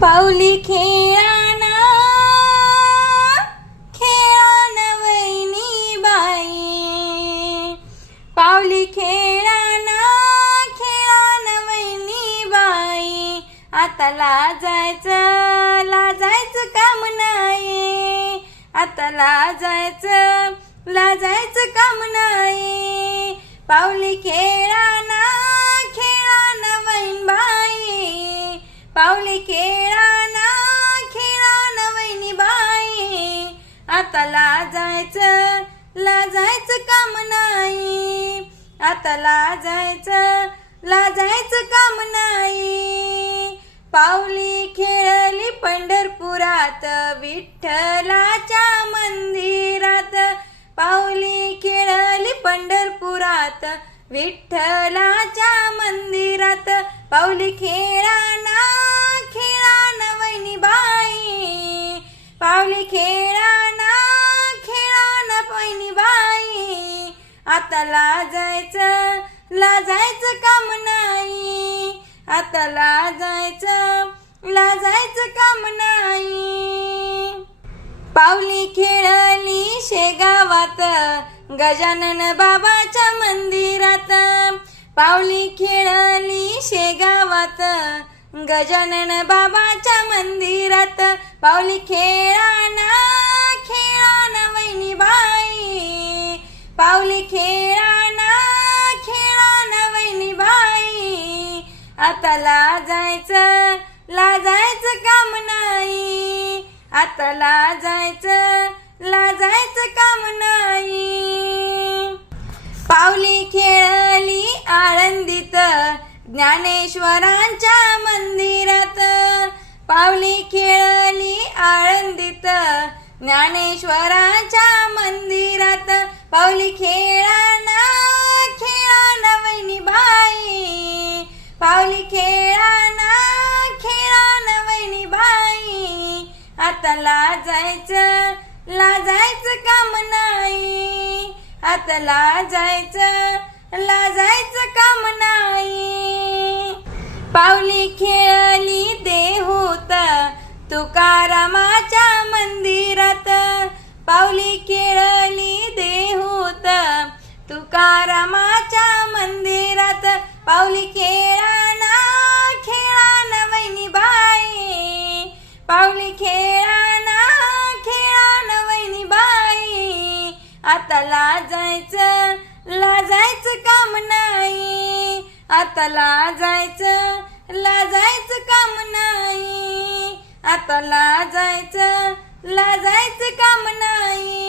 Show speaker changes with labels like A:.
A: पाऊली खेळाना खेळान वैनी बाई. पाऊली खेळाना खेळान वैनी बाई. आता लाजायचं लाजायचं काम नाही आता लाजायचं लाजायचं काम नाही पाऊली खेळाना खेळान वैन बाई. पाऊली खे आता लाजायचं लाजायचं काम नाही. आता लाजायचं लाजायचं काम नाही. पावली खेळली पंढरपुरात विठ्ठलाच्या मंदिरात. पावली खेळली पंढरपुरात विठ्ठलाच्या मंदिरात. पावली खेळाना खेळाना वैनी बाई. पावली खेळाना आता लाजायचं लाजायचं काम नाही. आता लाजायचं लाजायचं काम नाही. पावली खेळली शेगावात गजानन बाबाच्या मंदिरात. पावली खेळली शेगावात गजानन बाबाच्या मंदिरात. पावली खेळ आता लाजायचं लाजायचं काम नाही. आता लाजायचं लाजायचं काम नाही. पावली खेळली आळंदीत ज्ञानेश्वरांच्या मंदिरात. पावली खेळली आळंदीत ज्ञानेश्वरांच्या मंदिरात. पावली खेळा लाजायचं काम नाही. आता लाजायचं लाजायचं काम नाही. पावली खेळली देहूत तुकारामाच्या मंदिरात. पावली खेळली देहूत तुकारामाच्या मंदिरात. पावली खेळ आता लाजायचं लाजायचं काम नाही. आता लाजायचं लाजायचं काम नाही. आता लाजायचं लाजायचं काम नाही.